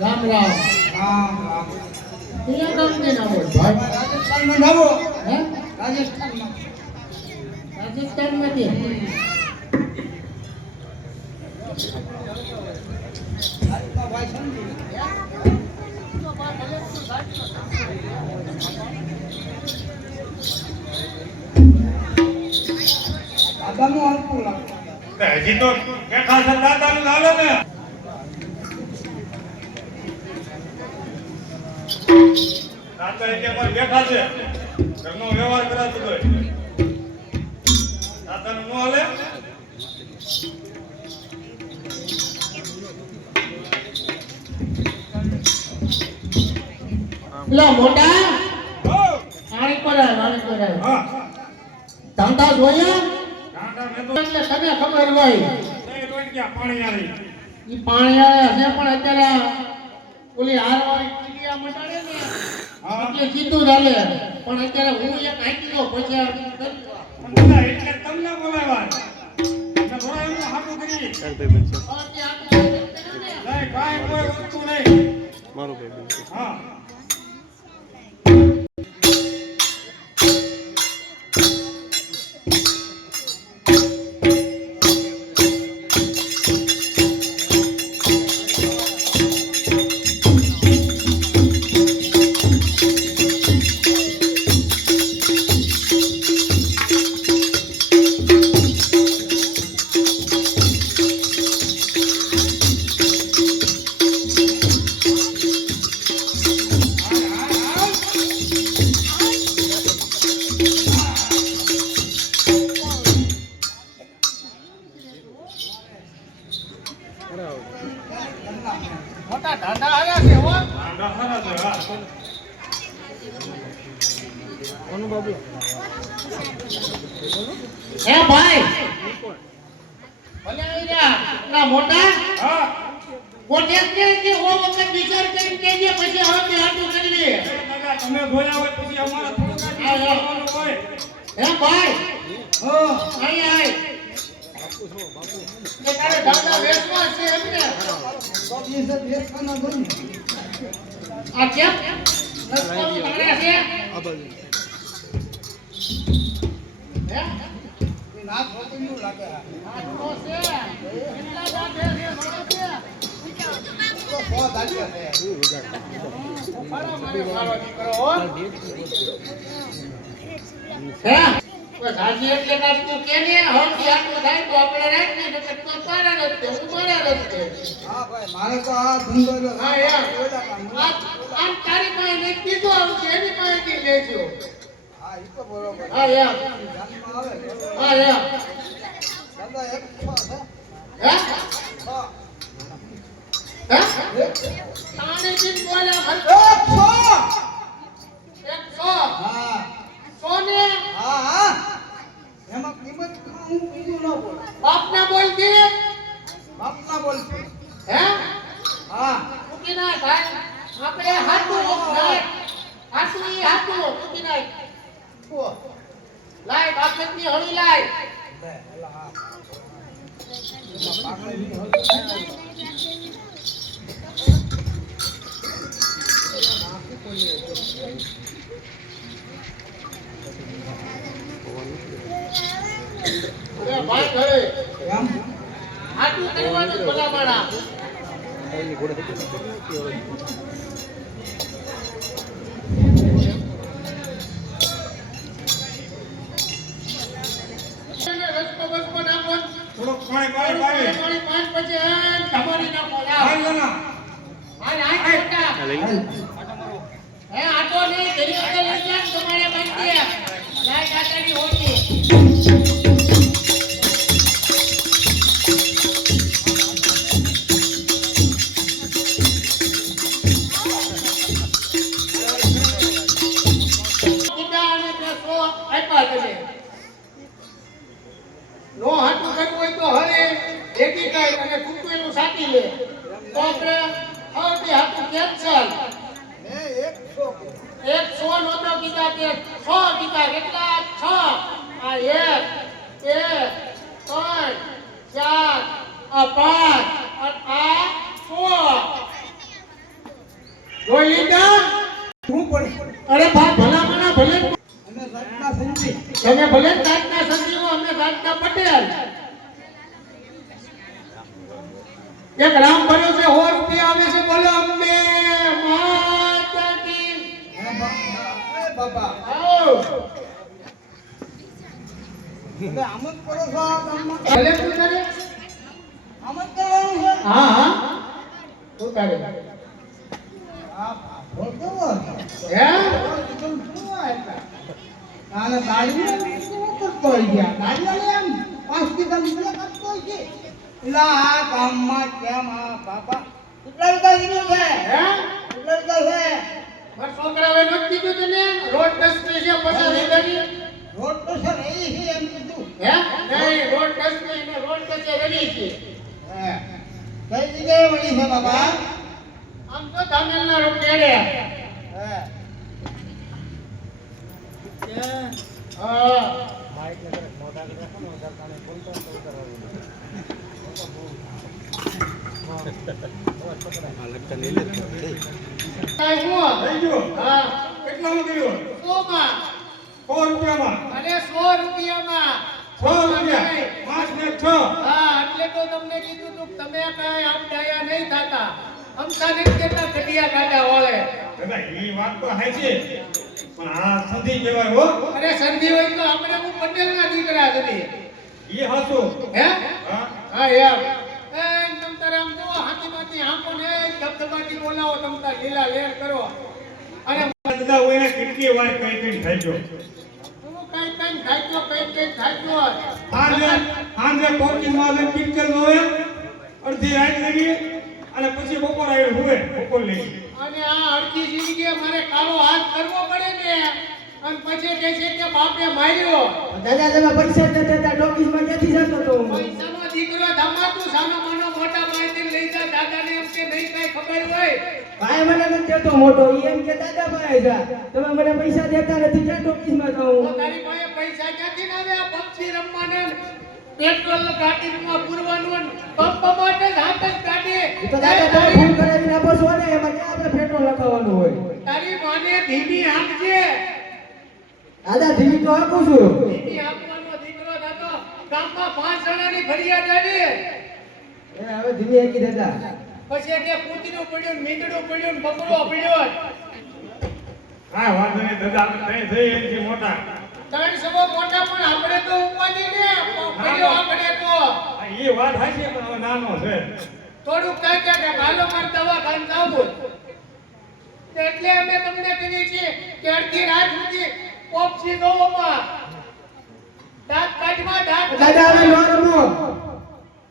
રામ રામ. રામ રામ. કયા ગામની નામ ભાઈ રાજસ્થાનમાં નવો? હે? રાજસ્થાનમાં. રાજસ્થાનમાંથી? હજી તો છે દાદાનું લાવે ને. એક પર બેઠા છે. ઘરનો વ્યવહાર કરાતો હોય. દાદાનું નો હાલે? લો મોટા. આણી કરાય આણી કરાય હા. ધંધા જોયા? કાંટા મેં તો એટલે તને ખબર હોય. ગયા પાણી આવી પાણી છે પણ અત્યારે ઓલી હારવાળી કીડિયા મટાડે ને હા એટલે સીધું ચાલે પણ અત્યારે હું એક આંકી દો પછી એટલે તમને બોલાવ્યા ને થોડા એમનું અનુબાબુ હે ભાઈ! ભલે આવી જા ના મોટા હા. કોટે કે કે ઓ વખત વિચાર કરીને કેજે પછી હવે બે હાથું કરી લે દાદા તમે હોય પછી અમારા થોડું કાંઈ હોય. હે ભાઈ! હો. કે તારે છે એમને. બની આ કેમ? રસ્તો છે? આ બાજુ. હે એ નાક હોતું એવું લાગે આટલો છે કેટલા દાંતે છે ખબર છે તો સો દાડિયા છે મારો મારો મારો દીકરો હો હે બસ આજે એટલે કાંઈ કે ને હવે આટલું થાય તો આપણે રાખીએ ને તો તું રસ્તે હું મારા રસ્તે હા ભાઈ મારે તો આ ધંધો હા યાર કોયડા કામ. આ આમ તારી પાસે ને કીધું આવું એની પાસેથી લેજો. હા બરોબર હા યાર દાદા એક છ છે હે? છ હે? તાણી જીન બોલ્યા હલ એક છ! એક સો હા. સોને હા હા. એમાં કિંમત હું બીજું ન બોલ. બાપના બોલ બાપના બોલતી હે? હા. મૂકી ના ભાઈ આપણે હાથું હાથું હાથું નાય લાય બાપની હળી લાય. ભાઈ ઘરે. એમ કરવાનું ભલા માણા પાણી પાણી પાણી પાણી પાંચ પછી આ ધમારી નાખો લાવ હાલ જણા હાલ. હે આટો નહીં ઘરે અંદર લઈ જા તમારે બાંધી લાય દાદાની હોતી કીધા અને તે સો આપ્યા તમે નો હાથું કરવું હોય તો હવે થાય અને તૂટેલું સાચી લે. તો આપણે હવે હાથું કેન્સલ એક સો એક નોટો કીધા કે છ કીધા કેટલા? છ. આ એક બે ત્રણ, ચાર, આ પાંચ અરે બા ભલા. ભલે ભલે જાતના અમે જાતના પટેલ. એક રામ ભર્યો છે સો રૂપિયા આવે છે, બોલો અંબે માતા કી હે બાપા આવો આમ જ કરો? છો કરે આમ જ કરવાનું છે હા હા કરે શું હોય ગયા? દાઢીવાળી આમ પાંચ દિવસ આ ગામમાં કેમ આ બાપા કેટલા વીઘા જમીન છે? હે કેટલા વીઘા છે? મારા છોકરાએ નથી કીધું તને રોડ ટચ છે પચાસ વીઘાની રોડ તો છે એમ કીધું. હે નહીં રોડ ટચ નહીં રોડ ટચે રેડી છે હે. કઈ જગ્યાએ મળી છે બાબા આમ તો તામિલના રોડ કેડે હે. હા આ લગતા લઈ લે કાંઈ હું? થઈ ગયો હા અરે સંધિ હોય તો આપણે હું પટેલના દીકરા હતી એ હતું હે હા હા યાર એ તમ તારે આમ જુઓ હાથીમાંથી હાંકો ધબધબાથી બોલાવો તમતા લીલા લેર કરો. અને બધા હોય એને કેટલી વાર કઈ કઈ હું કઈ કઈ ખાઈતો કઈ કઈ સાંજે ટોકીમાં લઈને પિક્ચર જોવે અડધી રાત લગી અને પછી બપોર આવી હુવે બપોર લઈ. અને આ અડધી જિંદગી મારે કાળો હાથ કરવો પડે ને. અને પછી કહે છે કે બાપે માર્યો. દાદા તમે પૈસા જ નતા દેતા, ટોકીઝમાં ક્યાંથી જતો તો હું? પૈસાનો દીકરો ધમાતું સાનો માનો મોટા માહિતી લઈ જા દાદાને એમ કે નહીં કઈ ખબર હોય ભાઈ મને નથી કહેતો મોટો ઈ એમ કે દાદા ભાઈ જા. તમે મને પૈસા દેતા નથી કે ટોકીઝમાં તો જાઉં તારી પાસે પૈસા ક્યાંથી ના આવે આ પક્ષી રમવાને પેટ્રોલ ગાડીમાં પૂરવાનું ને પંપ માટે હાથ જ કાઢી. તો દાદા તમે ફોન કરાવીને આપો છો ને એમાં ક્યાં આપણે પેટ્રોલ લખાવવાનું હોય? તારી માને ધીમી હાંકજે દાદા ધીમી તો આપું છું. ધીમી હાંકવાનો દીકરો દાદો ગામમાં પાંચ જણાની ફરિયાદ આવી. એ હવે ધીમી હાંકી દાદા. પછી કે કૂતરું પડ્યું ને મીંદડું પડ્યું ને બકરો પડ્યો હા વાંધો નહીં દાદા આપણે થઈ એનથી મોટા. ત્રણ સવો મોટા પણ આપણે તો ઉપાડી ને પડ્યો આપણે તો. એ વાત હાચી પણ હવે નાનો છે. થોડુંક કાંઈ કાંઈ કે હાલો દવા ખાન જાવું એટલે અમે તમને કહીએ છીએ કે અડધી રાત સુધી પોપસી દોવામાં દાંત કાઢવા દાંત દાદા હવે નો રમો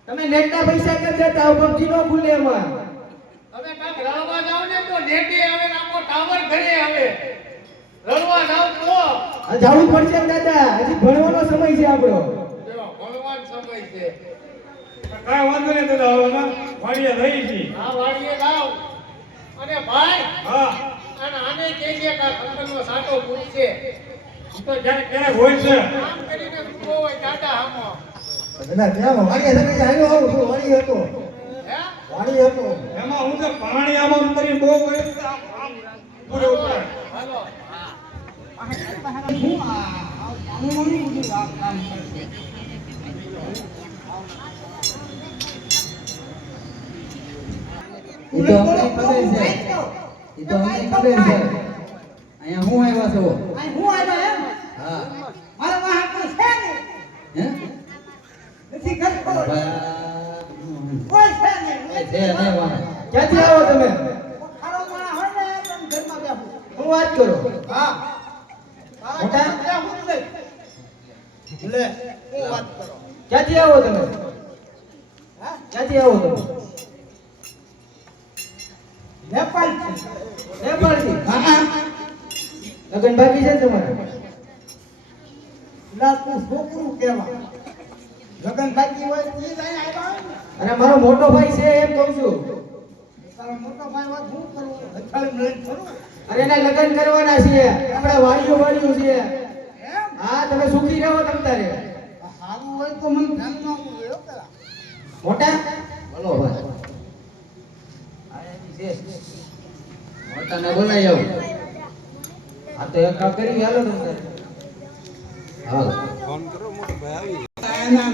તમે નેટના પૈસા કેમ દેતા હો પબજી નો ખુલે એમાં. તમે કાક રળવા જાવ ને તો નેટે આવે ને આખો ટાવર ઘરે આવે. રળવા જાવ તો. જાવું પડશે દાદા. હજી ભણવાનો સમય છે આપણો. ભણવાનો સમય છે. કાંઈ વાંધો નહીં દાદા હવે અમે વાડીએ રહી છી આ વાડીએ જાવ અને ભાઈ હા. અને આને કે છે કે કંકનનો સાટો પૂછશે તો જ્યારે ક્યારેક હોય છે. આમ કરીને ઊભો હોય દાદા હામો ત્યાં આવ્યો છું વાડી હતો. હે હતો. એમાં હું તો પાણી આમાં કરી બહુ કર્યું આમ આમ પૂરે ઉતરે. હાલો શું આ આનું બધું કામ કરશે ઈ તો અમને ખબર છે. ઈ તો અમને ખબર છે. અહીંયા હું આવ્યા છો. હું આવ્યો એમ? હા. મારા વાહ કોઈ છે ને હે? નથી કરતો કોઈ છે ને છે નહીં વાહ. ક્યાંથી આવો તમે? ખારો માણા હોય ને તમે ઘરમાં બેહો. હું વાત કરો? હા. મોટા? બેહું જ લે હું વાત કરો. ક્યાંથી આવો તમે? હા? ક્યાંથી આવો તમે? નેપાળ નેપાળથી? હા. હા લગન બાકી છે તમારે? ના તું છોકરું કેવા લગન બાકી હોય તો ઈ લઈને આવ્યા અને મારો મોટો ભાઈ છે એમ કહું છું. તારો મોટો ભાઈ વાત શું કરવું હથાળી લઈને ફરું? અરે એના લગ્ન કરવાના છે આપણે વાડીઓ વાડીઓ છે હા તમે સુખી રહો તમ તારે. સારું હોય તો મને ધ્યાન ન હો પેલા. મોટા? બોલો ભાઈ મોટાને બોલાઈ આવો આ તો એક કામ કરી હાલો તમે હાલો ફોન કરો મોટો ભાઈ આવી ના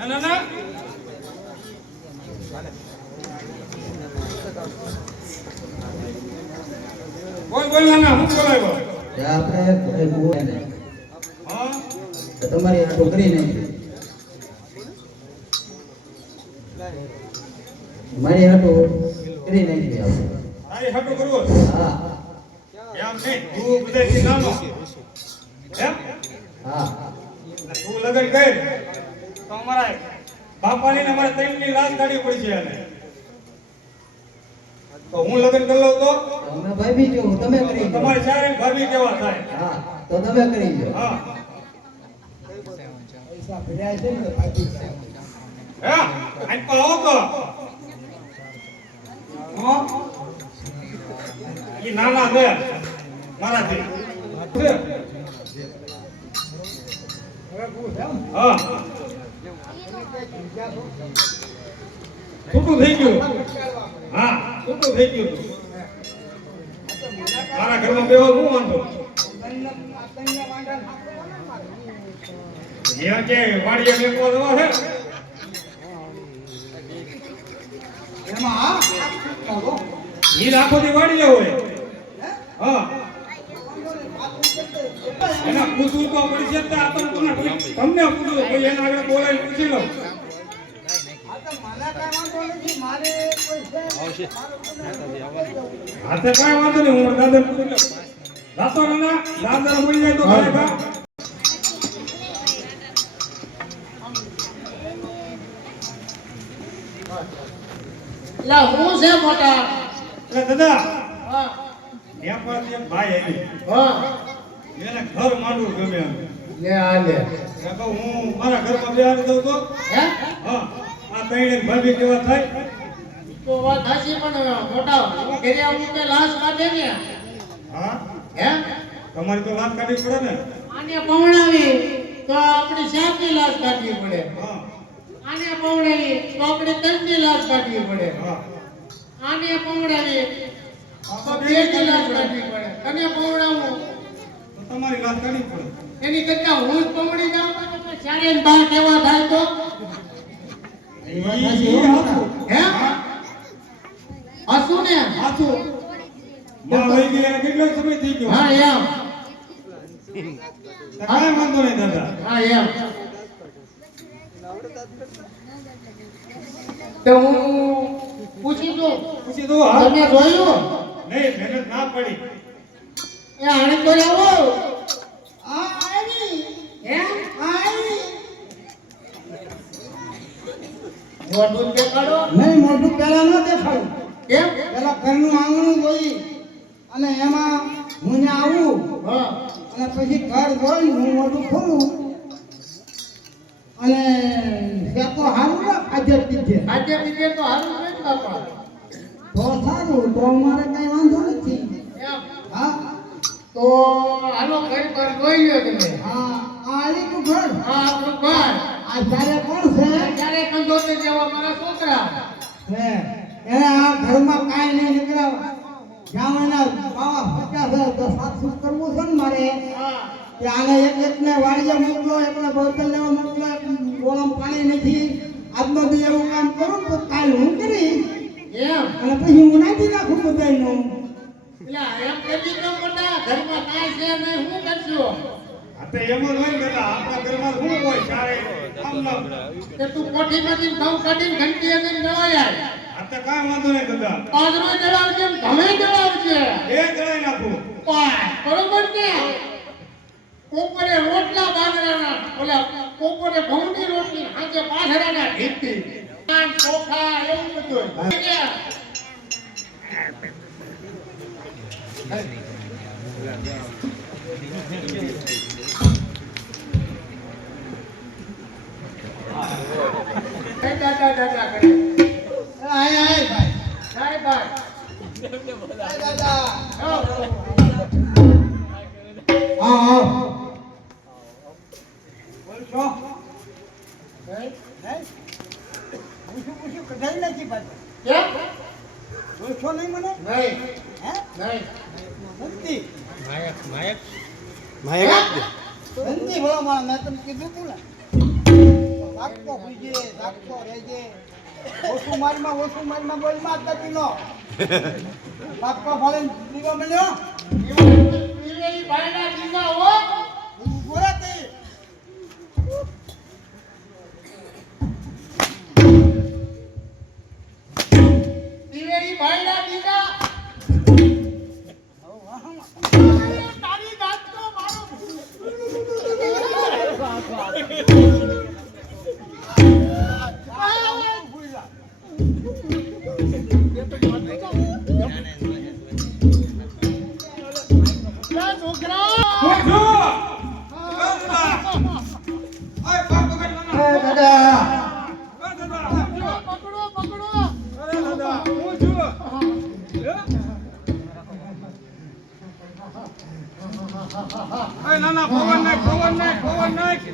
ના ના બોલ બોલ ના ના હું બોલાવ્યો તે આપણે કોઈ બોલે નહીં હા તો તમારી આટો કરી નાખી મારી આટો કરી નાખી આપણે તારી હાટું કરવું હા. એમ નહીં તું બધાથી નાનો. એમ? હા. તું લગન કર. તો અમારા બાપાની ને અમારા ત્રણની લાશ કાઢવી પડશે એને. તો હું લગન કરી લઉં તો? અમે ભાભી જો તમે કરી તમારે ચારે ભાભી કેવા થાય? હા તો તમે કરી જો હા. પૈસા ભર્યા છે ને ભાભી હે આઈ પા આવો તો. ઈ નાના? હવે પૂછ એમ હા. છૂટું થઈ ગયું. હા, છૂટું થઈ ગયું મારા ઘરમાં બેહો, શું વાંધો? જ્યાં કે વાડીએ જવા છે? એમાં આ ઈ આખો દી વાડીએ હોય હા. એના પૂછવું તો પડી છે તમને પૂછું કોઈ એના આગળ બોલાવી પૂછી આવવાની હાથે કઈ વાંધો નહીં હું દાદા પૂછી લઉં. દાતો દાદા મળી જાય તો ખરેખર એટલે હું છે મોટા એટલે દાદા હા. એક ભાઈ આવી. હા. એને ઘર માંડવું ગમે લે આ લે. હું મારા ઘરમાં બેહાડી દઉં તો? હે? હા. આ ત્રણે ભાભી કેવા થાય? તો વાત સાચી પણ મોટા ઘરે આવું કે લાશ કાઢે ને? હા? હે? તમારી તો વાત કાઢવી પડે ને? આને પવણાવી તો આપણી શાકની લાશ કાઢવી પડે. હા. આને પવણાવી તો આપણે તનની લાશ કાઢવી પડે. હા. આને પવણાવી તો બેની લાશ કાઢવી પડે. તને પવણાવું તો તમારી લાત કાઢવી પડે. એની કરતા હું જ પવડી જાઉં તો ચારે ને કેવા થાય તો? ઈ- ઈ હાચું. હે. હસું ને? હાચું. માં વહી ગઈ કેટલો સમય થઈ ગયો? હા એમ. કાંઈ વાંધો નહીં દાદા. હા એમ. તો હું પૂછી દઉં. પૂછી દો હા. તમે જોયું? નહીં મહેનત ના પડી. એ આણંદ તો આવો આ આવી હે? આવી મોઢું દેખાડો. નહીં મોઢું પહેલા ન દેખાડું. કેમ? પહેલા ઘરનું આંગણું જોઈ અને એમાં હું ને આવું. હા. અને પછી ઘર જોઈ હું મોઢું ખોલું. અને શેકો હારું ના ખાધે પીધે આજે પીધે તો હારું નહીં ને બાપા. તો સારું તો અમારે કઈ વાંધો નથી. હા? તો હાલો ઘર પર જોઈ લ્યો તમે. હા આ તું ઘર. આ આપણું ઘર. આ જ્યારે કોણ છે ક્યારે કંદોતે જેવા મારા છોકરા. હે એને આ ઘરમાં કાંઈ નહીં નીકળ્યા. જ્યાં એના બાવા પચાસ છે તો સાતસું કરવું છે ને મારે. હા. કે આને એક એકને વાડીએ મોકલો એકને બોતલ લેવા મોકલો એક ગોળામાં પાણી નથી. આજનો દી એવું કામ કરું તો કાલ હું કરી એમ? અને પછી હું નાખી નાખું બધાયનું. એટલે એમ કરી તો ઘરમાં કાંઈ છે નહીં હું કરજો આ તો એમ જ હોય ને આપણા ઘરમાં શું હોય ચારે આમ તું કોઠી માંથી ઘઉં કાઢીને ઘંટી અને દવા આય આ તો કાંઈ વાંધો નહીં દાદા. પાદરો દળાવજે ને તમે દળાવજે એ જણાઈ નાખું. પાય બરોબર ને કોપરે રોટલા બાજરાના ઓલા કોપરે ઘઉંની રોટલી આજે બાજરાના ઢીપી પાન ચોખા એવું બધું એ દાદા દાદા કરે આય આય ભાઈ સાહેબ ભાઈ આય દાદા આવો. હા હા માં બોલમાં તકીનો બાપકો ફોલે દીવો મળ્યો. પીરેલી ભાઈના જીના હો ગુરતી પીરેલી ભાઈના જીના તારી વાત તો મારો છોકરા છોકરા નાના પવન નાખ પવન નાખ પવન નાખ.